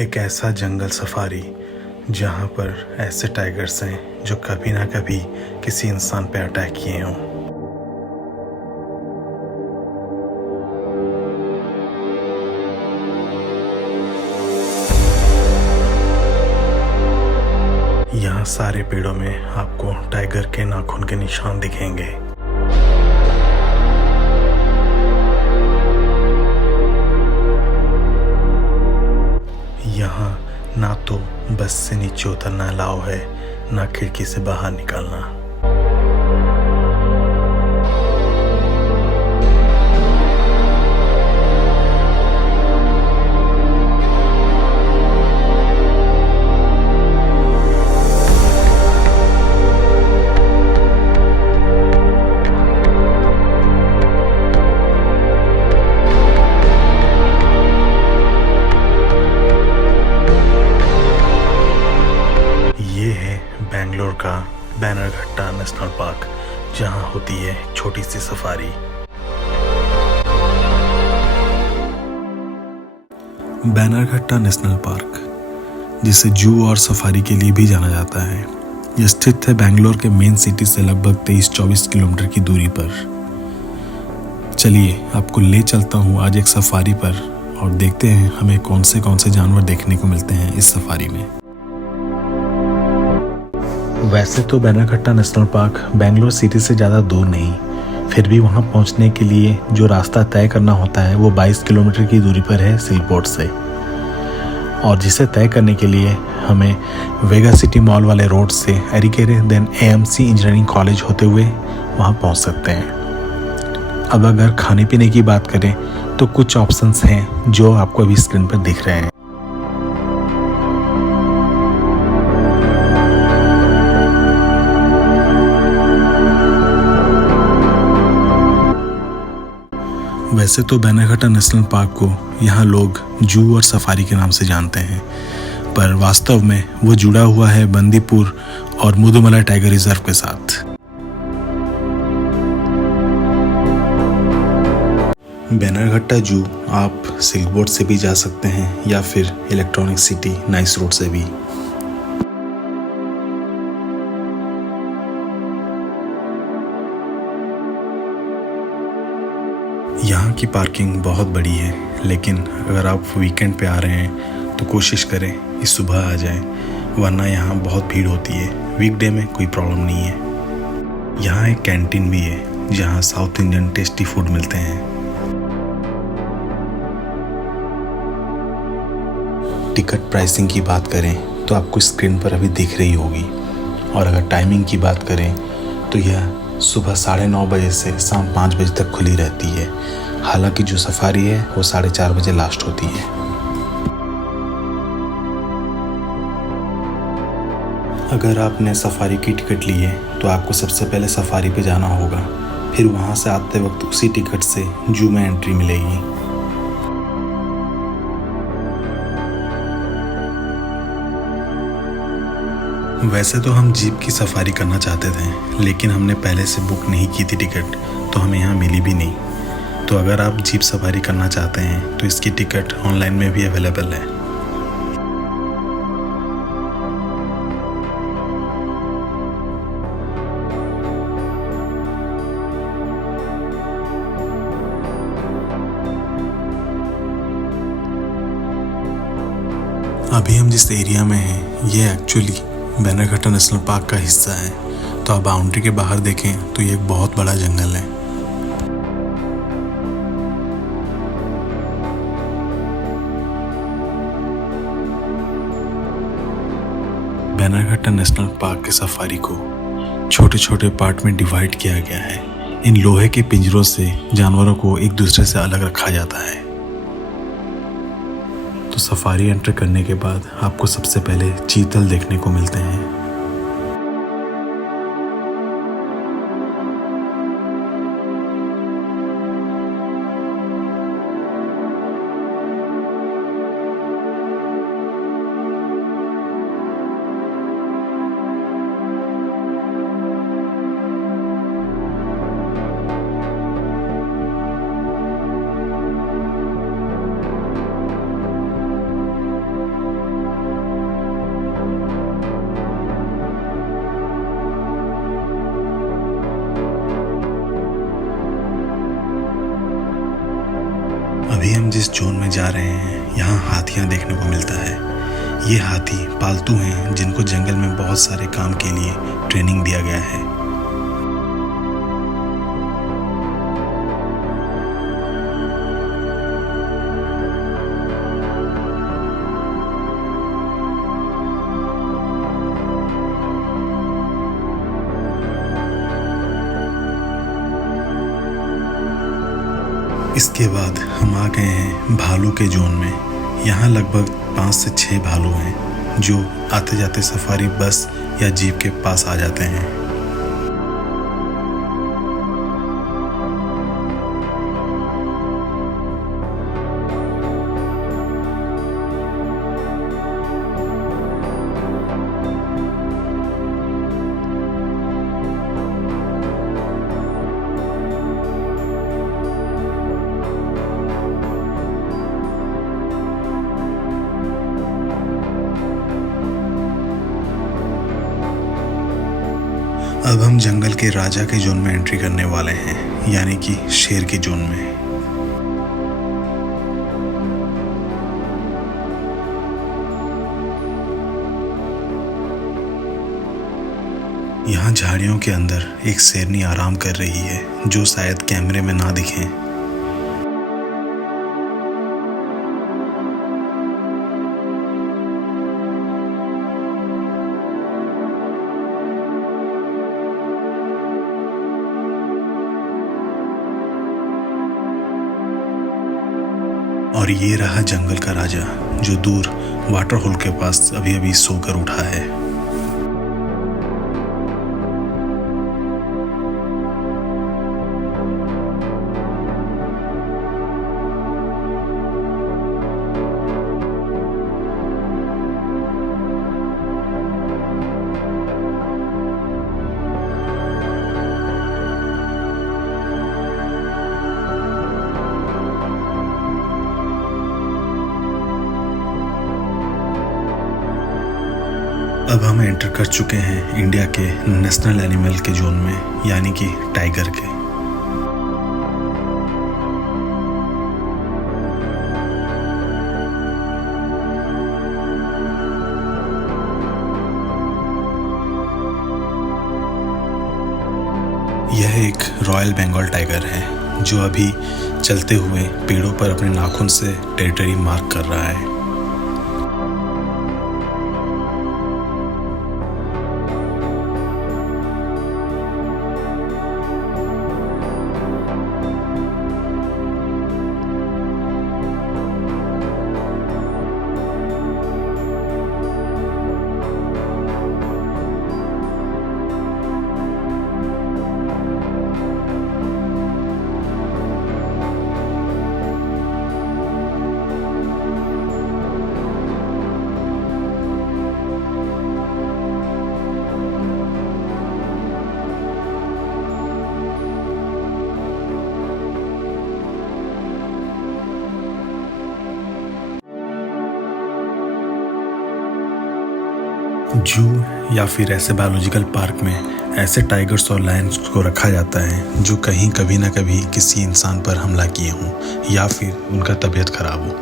एक ऐसा जंगल सफारी जहाँ पर ऐसे टाइगर्स हैं जो कभी ना कभी किसी इंसान पे अटैक किए हों। यहाँ सारे पेड़ों में आपको टाइगर के नाखून के निशान दिखेंगे। यहाँ ना तो बस से नीचे उतरना अलाउ है, ना खिड़की से बाहर निकलना। बेंगलोर का बैनरघट्टा नेशनल पार्क, जहां होती है छोटी सी सफारी। बैनरघट्टा नेशनल पार्क, जिसे जू और सफारी के लिए भी जाना जाता है, यह स्थित है बेंगलोर के मेन सिटी से लगभग 23-24 किलोमीटर की दूरी पर। चलिए आपको ले चलता हूँ आज एक सफारी पर और देखते हैं हमें कौन से जानवर देखने को मिलते हैं इस सफारी में। वैसे तो Bannerghatta national park Bangalore city से ज़्यादा दूर नहीं, फिर भी वहाँ पहुँचने के लिए जो रास्ता तय करना होता है वो 22 किलोमीटर की दूरी पर है सिल्क बोर्ड से, और जिसे तय करने के लिए हमें वेगा सिटी मॉल वाले रोड से एरिकेरे देन AMC इंजीनियरिंग कॉलेज होते हुए वहाँ पहुँच सकते हैं। अब अगर खाने पीने की बात करें तो कुछ ऑप्शंस हैं जो आपको अभी स्क्रीन पर दिख रहे हैं। वैसे तो बैनरघट्टा नेशनल पार्क को यहाँ लोग जू और सफारी के नाम से जानते हैं, पर वास्तव में वो जुड़ा हुआ है बंदीपुर और मुदुमलाई टाइगर रिजर्व के साथ। बैनरघट्टा जू आप सिल्क बोर्ड से भी जा सकते हैं या फिर इलेक्ट्रॉनिक सिटी नाइस रोड से भी। यहाँ की पार्किंग बहुत बड़ी है, लेकिन अगर आप वीकेंड पे आ रहे हैं तो कोशिश करें कि सुबह आ जाएं, वरना यहाँ बहुत भीड़ होती है। वीकडे में कोई प्रॉब्लम नहीं है। यहाँ एक कैंटीन भी है जहाँ साउथ इंडियन टेस्टी फूड मिलते हैं। टिकट प्राइसिंग की बात करें तो आपको स्क्रीन पर अभी दिख रही होगी, और अगर टाइमिंग की बात करें तो यह सुबह 9:30 बजे से शाम 5 बजे तक खुली रहती है। हालांकि जो सफारी है वो 4:30 बजे लास्ट होती है। अगर आपने सफारी की टिकट ली है तो आपको सबसे पहले सफारी पे जाना होगा, फिर वहां से आते वक्त उसी टिकट से जू में एंट्री मिलेगी। वैसे तो हम जीप की सफारी करना चाहते थे, लेकिन हमने पहले से बुक नहीं की थी टिकट, तो हमें यहाँ मिली भी नहीं। तो अगर आप जीप सफारी करना चाहते हैं तो इसकी टिकट ऑनलाइन में भी अवेलेबल है। अभी हम जिस एरिया में हैं ये एक्चुअली बैनरघट्टा नेशनल पार्क का हिस्सा है, तो आप बाउंड्री के बाहर देखें तो ये एक बहुत बड़ा जंगल है। बैनरघट्टा नेशनल पार्क के सफारी को छोटे छोटे पार्ट में डिवाइड किया गया है। इन लोहे के पिंजरों से जानवरों को एक दूसरे से अलग रखा जाता है। तो सफारी एंटर करने के बाद आपको सबसे पहले चीतल देखने को मिलते हैं। जिस जोन में जा रहे हैं यहाँ हाथियाँ देखने को मिलता है। ये हाथी पालतू हैं जिनको जंगल में बहुत सारे काम के लिए ट्रेनिंग दिया गया है। इसके बाद हम आ गए हैं भालू के जोन में। यहाँ लगभग 5 से 6 भालू हैं जो आते जाते सफारी बस या जीप के पास आ जाते हैं। अब हम जंगल के राजा के जोन में एंट्री करने वाले हैं, यानी कि शेर के जोन में। यहाँ झाड़ियों के अंदर एक शेरनी आराम कर रही है जो शायद कैमरे में ना दिखे। और ये रहा जंगल का राजा जो दूर वाटर होल के पास अभी अभी सोकर उठा है। अब हम एंटर कर चुके हैं इंडिया के नेशनल एनिमल के जोन में, यानी कि टाइगर के। यह एक रॉयल बंगाल टाइगर है जो अभी चलते हुए पेड़ों पर अपने नाखून से टेरिटरी मार्क कर रहा है। जू या फिर ऐसे बायोलॉजिकल पार्क में ऐसे टाइगर्स और लायंस को रखा जाता है जो कहीं कभी ना कभी किसी इंसान पर हमला किए हों या फिर उनका तबीयत खराब हो।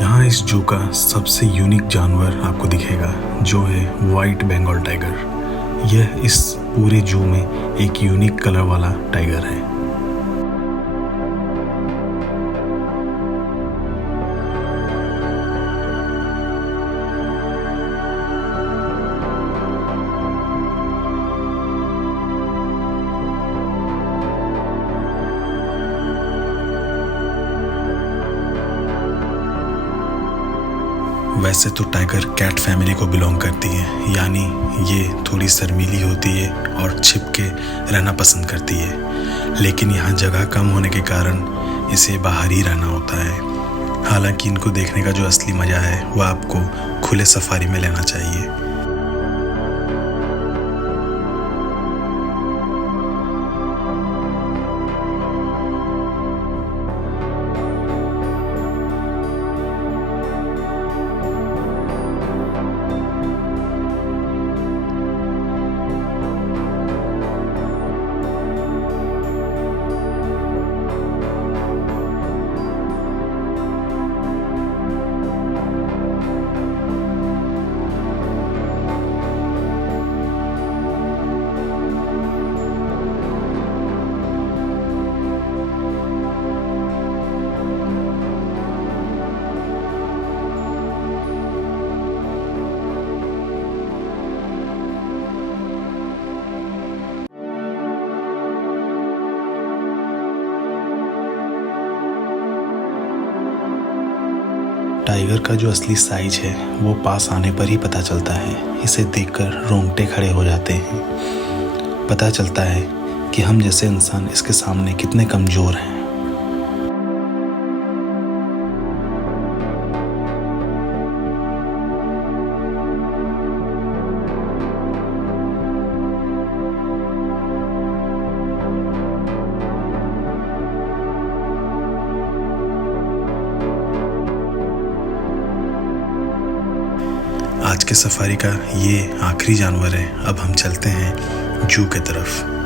यहाँ इस जू का सबसे यूनिक जानवर आपको दिखेगा जो है वाइट बंगाल टाइगर। यह इस पूरे जू में एक यूनिक कलर वाला टाइगर है। वैसे तो टाइगर कैट फैमिली को बिलोंग करती है, यानी ये थोड़ी शर्मीली होती है और छिप के रहना पसंद करती है, लेकिन यहाँ जगह कम होने के कारण इसे बाहर ही रहना होता है। हालांकि इनको देखने का जो असली मज़ा है वह आपको खुले सफारी में लेना चाहिए। टाइगर का जो असली साइज है वो पास आने पर ही पता चलता है। इसे देखकर रोंगटे खड़े हो जाते हैं। पता चलता है कि हम जैसे इंसान इसके सामने कितने कमज़ोर हैं। आज के सफारी का ये आखिरी जानवर है। अब हम चलते हैं जू की तरफ।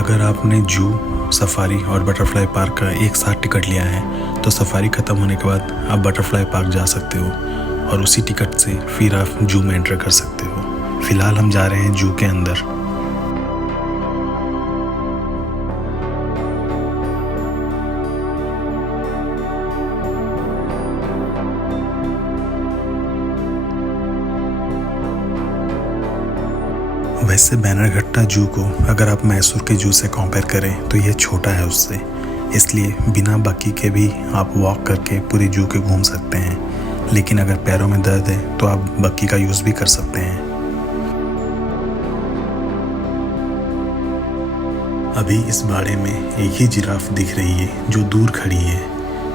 अगर आपने जू, सफारी और बटरफ्लाई पार्क का एक साथ टिकट लिया है तो सफारी ख़त्म होने के बाद आप बटरफ्लाई पार्क जा सकते हो और उसी टिकट से फिर आप जू में एंटर कर सकते हो। फ़िलहाल हम जा रहे हैं जू के अंदर। वैसे बैनरघट्टा जू को अगर आप मैसूर के जू से कंपेयर करें तो यह छोटा है उससे, इसलिए बिना बाकी के भी आप वॉक करके पूरे जू के घूम सकते हैं। लेकिन अगर पैरों में दर्द है तो आप बग्गी का यूज़ भी कर सकते हैं। अभी इस बाड़े में एक ही जिराफ दिख रही है जो दूर खड़ी है।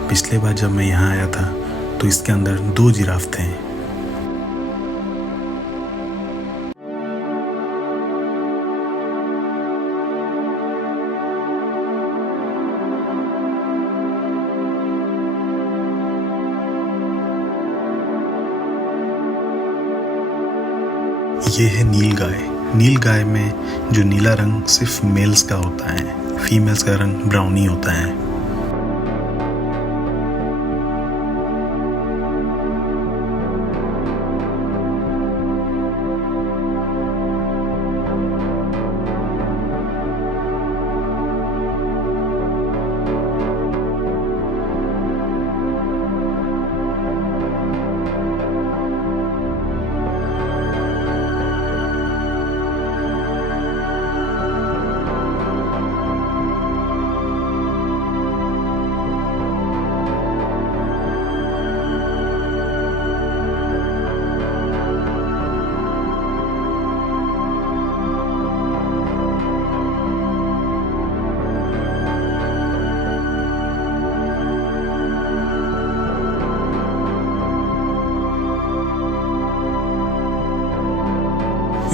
पिछले बार जब मैं यहाँ आया था तो इसके अंदर 2 जिराफ थे। ये है नील गाय। नील गाय में जो नीला रंग सिर्फ मेल्स का होता है, फीमेल्स का रंग ब्राउनी होता है।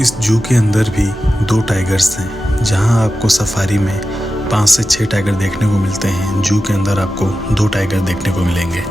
इस जू के अंदर भी 2 टाइगर्स हैं। जहां आपको सफारी में 5 से 6 टाइगर देखने को मिलते हैं, जू के अंदर आपको 2 टाइगर देखने को मिलेंगे।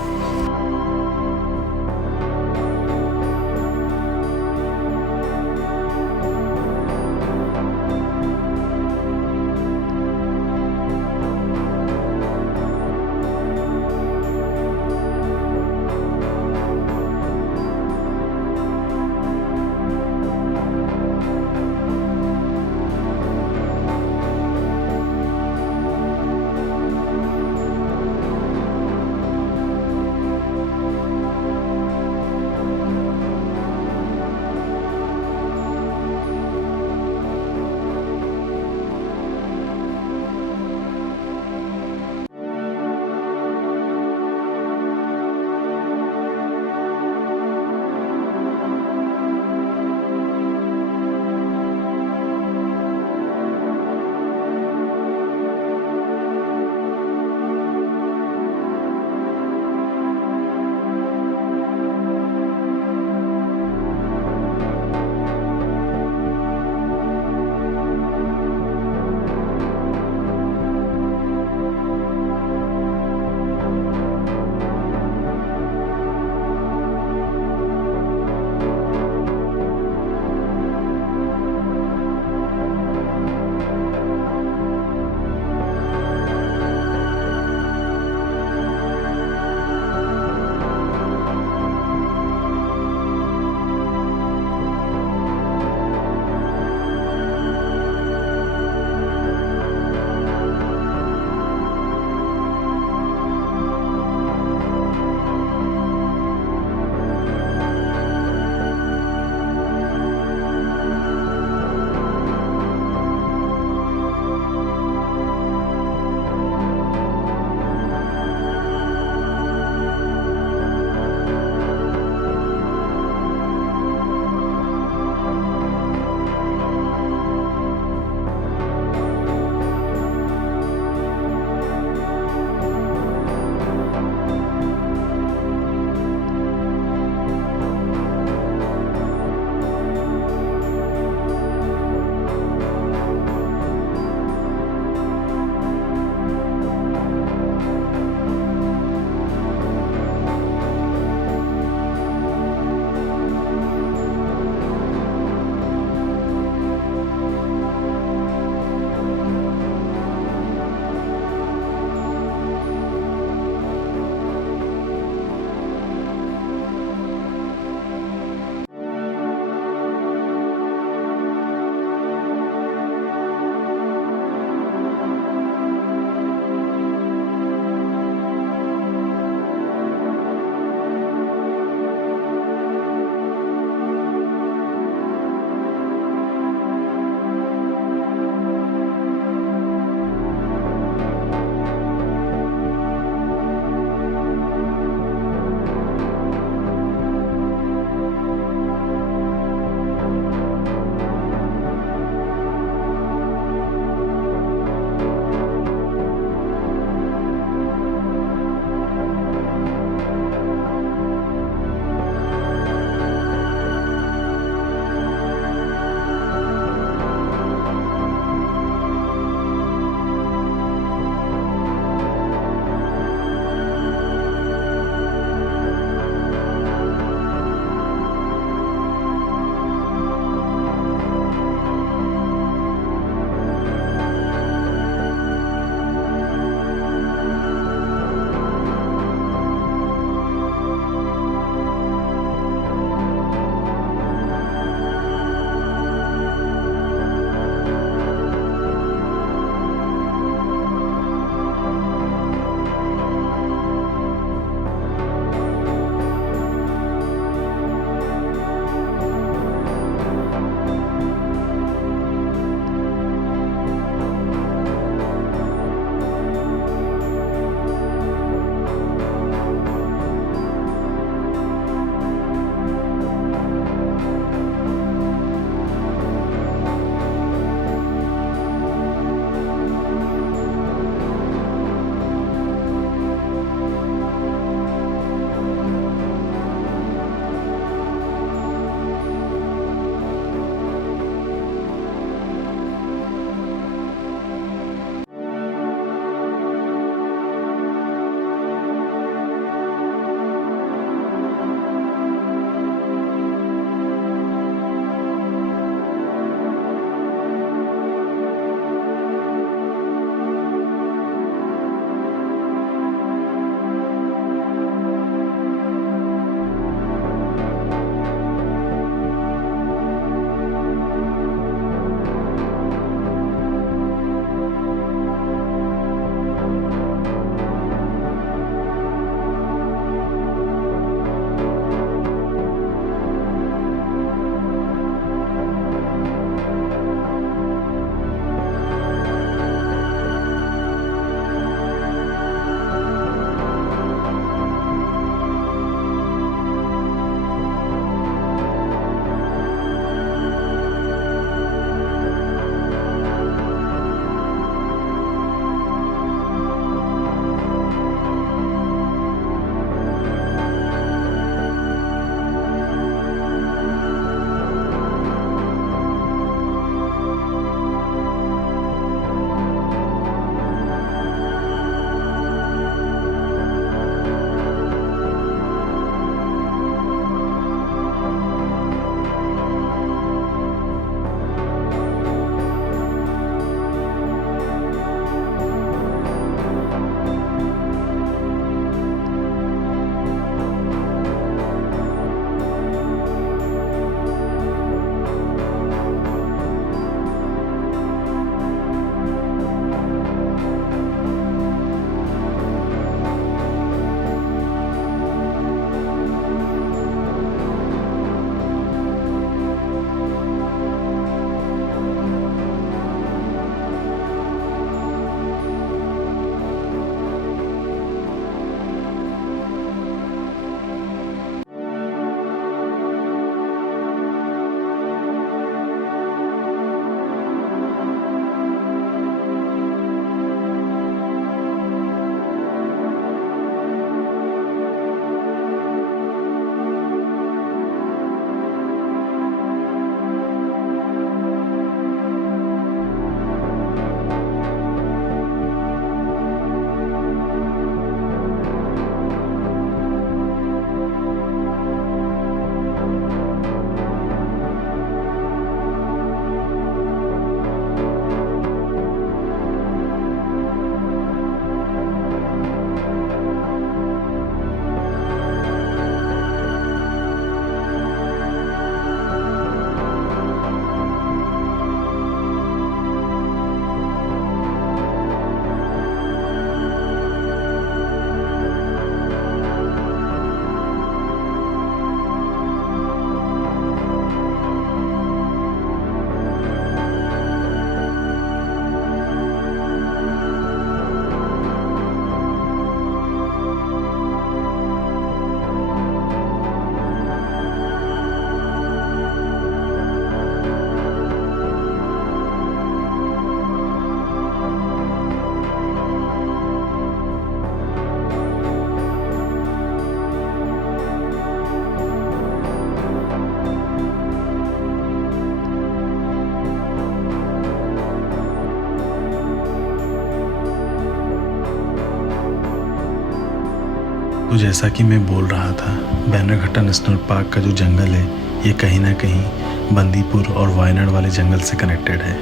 तो जैसा कि मैं बोल रहा था, बैनरघट्टा नेशनल पार्क का जो जंगल है ये कहीं ना कहीं बंदीपुर और वायनाड वाले जंगल से कनेक्टेड है।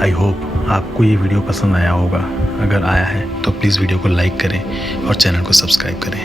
आई होप आपको ये वीडियो पसंद आया होगा। अगर आया है तो प्लीज़ वीडियो को लाइक करें और चैनल को सब्सक्राइब करें।